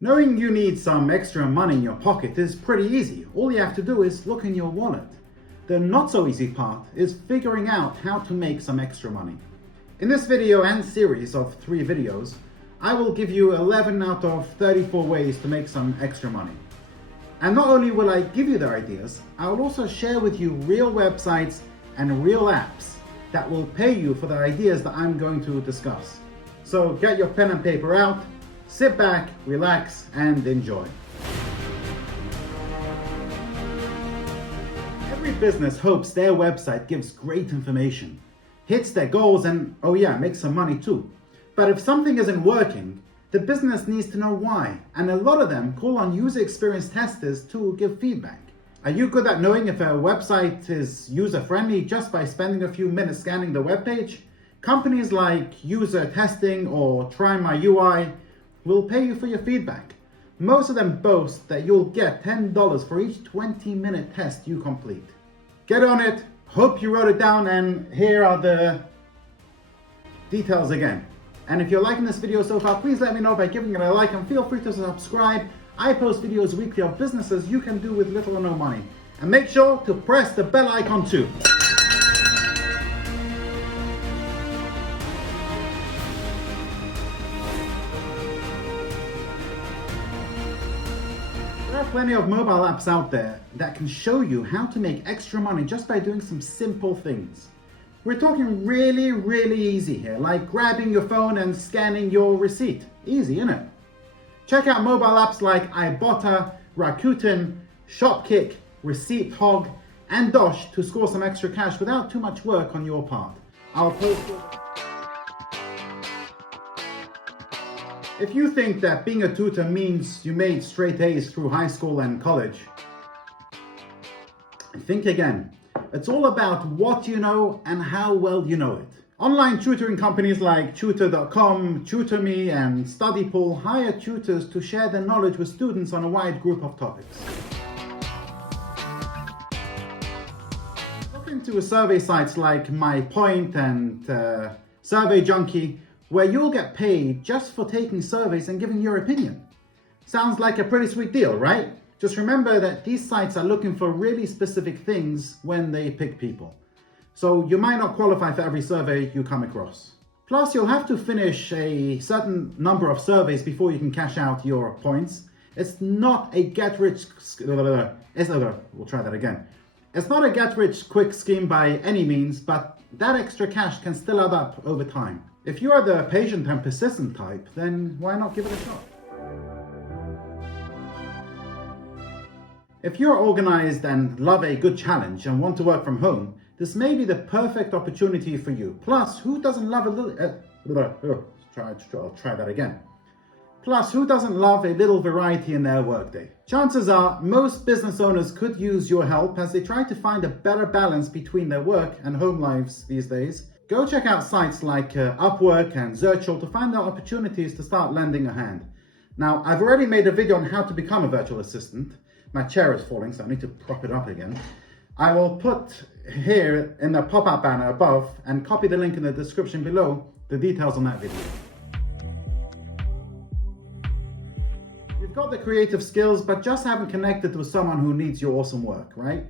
Knowing you need some extra money in your pocket is pretty easy. All you have to do is look in your wallet. The not so easy part is figuring out how to make some extra money. In this video and series of 3 videos, I will give you 11 out of 34 ways to make some extra money. And not only will I give you the ideas, I will also share with you real websites and real apps that will pay you for the ideas that I'm going to discuss. So get your pen and paper out, sit back, relax, and enjoy. Every business hopes their website gives great information, hits their goals, and oh yeah, makes some money too. But if something isn't working, the business needs to know why, and a lot of them call on user experience testers to give feedback. Are you good at knowing if a website is user-friendly just by spending a few minutes scanning the web page? Companies like User Testing or Try My UI will pay you for your feedback. Most of them boast that you'll get $10 for each 20-minute test you complete. Get on it, hope you wrote it down, and here are the details again. And if you're liking this video so far, please let me know by giving it a like and feel free to subscribe. I post videos weekly of businesses you can do with little or no money. And make sure to press the bell icon too. There are plenty of mobile apps out there that can show you how to make extra money just by doing some simple things. We're talking really easy here, like grabbing your phone and scanning your receipt. Easy, innit? Check out mobile apps like Ibotta, Rakuten, Shopkick, Receipt Hog, and Dosh to score some extra cash without too much work on your part. I'll post it. If you think that being a tutor means you made straight A's through high school and college, think again. It's all about what you know and how well you know it. Online tutoring companies like Tutor.com, TutorMe, and StudyPool hire tutors to share their knowledge with students on a wide group of topics. Look into survey sites like MyPoint and Survey Junkie, where you'll get paid just for taking surveys and giving your opinion. Sounds like a pretty sweet deal, right? Just remember that these sites are looking for really specific things when they pick people. So you might not qualify for every survey you come across. Plus, you'll have to finish a certain number of surveys before you can cash out your points. It's not a we'll try that again. It's not a get-rich-quick scheme by any means, but that extra cash can still add up over time. If you are the patient and persistent type, then why not give it a shot? If you're organized and love a good challenge and want to work from home, this may be the perfect opportunity for you. Plus, who doesn't love a little... I'll try that again. Plus, who doesn't love a little variety in their workday? Chances are most business owners could use your help as they try to find a better balance between their work and home lives these days. Go check out sites like Upwork and Zirtual to find out opportunities to start lending a hand. Now, I've already made a video on how to become a virtual assistant. My chair is falling, so I need to prop it up again. I will put here in the pop-up banner above and copy the link in the description below, the details on that video. You've got the creative skills, but just haven't connected with someone who needs your awesome work, right?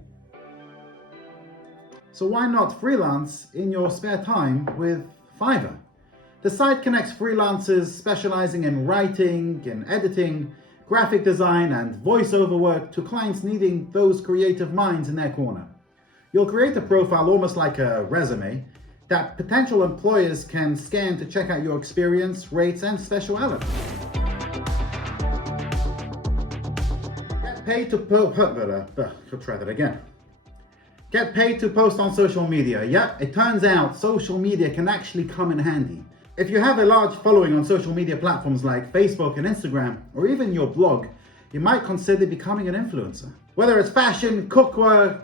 So why not freelance in your spare time with Fiverr? The site connects freelancers specializing in writing and editing, graphic design, and voiceover work to clients needing those creative minds in their corner. You'll create a profile almost like a resume that potential employers can scan to check out your experience, rates, and speciality. Get paid to post on social media. Yeah, it turns out social media can actually come in handy. If you have a large following on social media platforms like Facebook and Instagram, or even your blog, you might consider becoming an influencer. Whether it's fashion, cookware,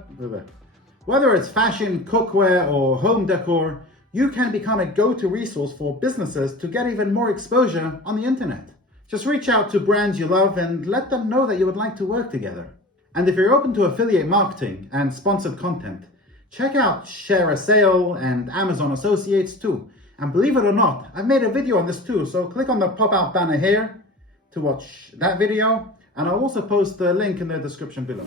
or home decor, you can become a go-to resource for businesses to get even more exposure on the internet. Just reach out to brands you love and let them know that you would like to work together. And if you're open to affiliate marketing and sponsored content, check out Share a Sale and Amazon Associates too. And believe it or not, I've made a video on this too, so click on the pop-out banner here to watch that video, and I'll also post the link in the description below.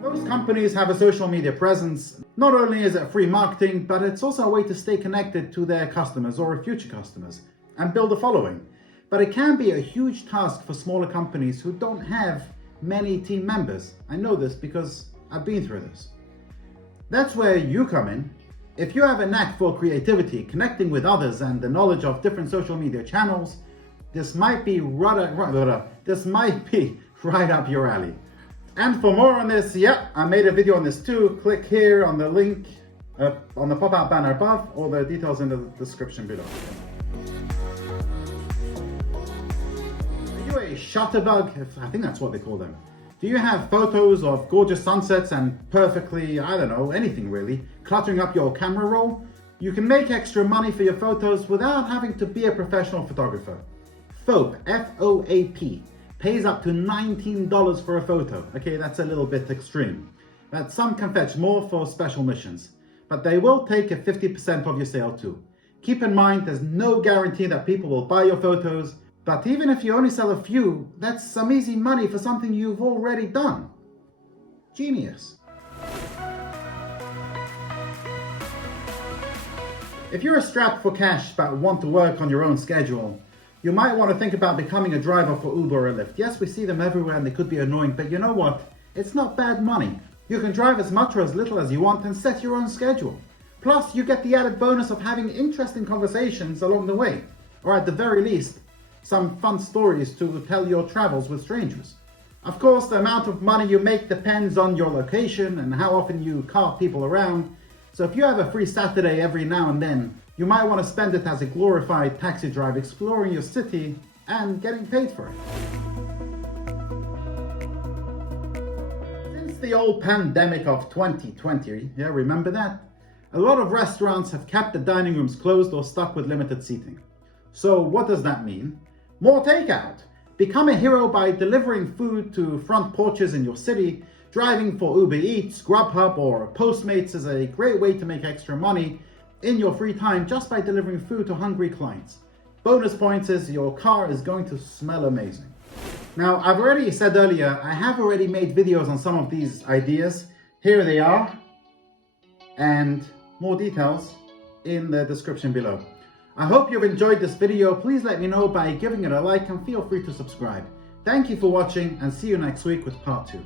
Most companies have a social media presence. Not only is it free marketing, but it's also a way to stay connected to their customers or future customers and build a following. But it can be a huge task for smaller companies who don't have many team members. I know this because I've been through this. That's where you come in. If you have a knack for creativity, connecting with others, and the knowledge of different social media channels, this might be right up your alley. And for more on this, I made a video on this too. Click here on the link on the pop-out banner above, or the details in the description below. Are you a shutterbug? I think that's what they call them. Do you have photos of gorgeous sunsets and perfectly, I don't know, anything really, cluttering up your camera roll? You can make extra money for your photos without having to be a professional photographer. FOAP, F-O-A-P, pays up to $19 for a photo. Okay, that's a little bit extreme. But some can fetch more for special missions. But they will take a 50% of your sale too. Keep in mind, there's no guarantee that people will buy your photos. But even if you only sell a few, that's some easy money for something you've already done. Genius. If you're strapped for cash but want to work on your own schedule, you might want to think about becoming a driver for Uber or Lyft. Yes, we see them everywhere and they could be annoying, but you know what? It's not bad money. You can drive as much or as little as you want and set your own schedule. Plus, you get the added bonus of having interesting conversations along the way, or at the very least, some fun stories to tell your travels with strangers. Of course, the amount of money you make depends on your location and how often you cart people around. So if you have a free Saturday every now and then, you might want to spend it as a glorified taxi drive exploring your city and getting paid for it. Since the old pandemic of 2020, remember that? A lot of restaurants have kept the dining rooms closed or stuck with limited seating. So what does that mean? More takeout. Become a hero by delivering food to front porches in your city. Driving for Uber Eats, Grubhub, or Postmates is a great way to make extra money in your free time just by delivering food to hungry clients. Bonus points is your car is going to smell amazing. Now, I've already said earlier, I have already made videos on some of these ideas. Here they are, and more details in the description below. I hope you've enjoyed this video. Please let me know by giving it a like and feel free to subscribe. Thank you for watching and see you next week with part 2.